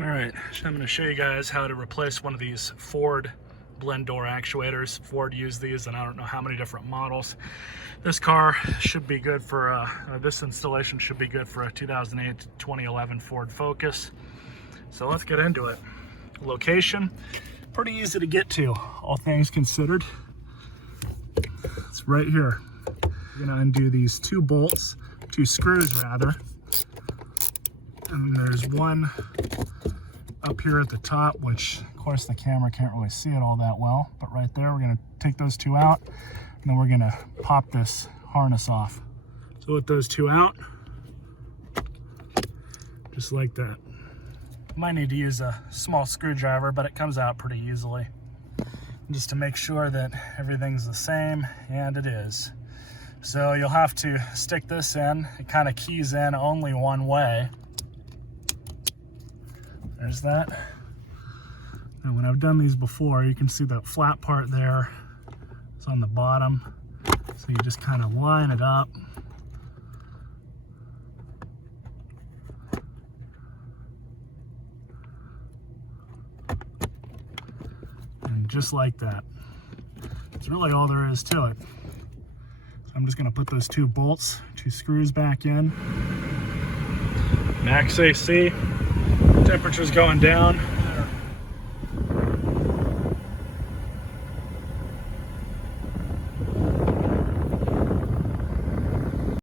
All right, so I'm going to show you guys how to replace one of these Ford blend door actuators. Ford used these and I don't know how many different models. This car should be good for, this installation should be good for a 2008 to 2011 Ford Focus. So let's get into it. Location, pretty easy to get to, all things considered. It's right here. We're going to undo these two screws rather. And there's one up here at the top, which of course the camera can't really see it all that well, but right there, we're gonna take those two out and then we're gonna pop this harness off. So with those two out, just like that. Might need to use a small screwdriver, but it comes out pretty easily. Just to make sure that everything's the same, and it is. So you'll have to stick this in. It kind of keys in only one way. There's that. And when I've done these before, you can see that flat part there. It's on the bottom. So you just kind of line it up. And just like that. That's really all there is to it. So I'm just gonna put those two screws back in. Max AC. Temperature's going down.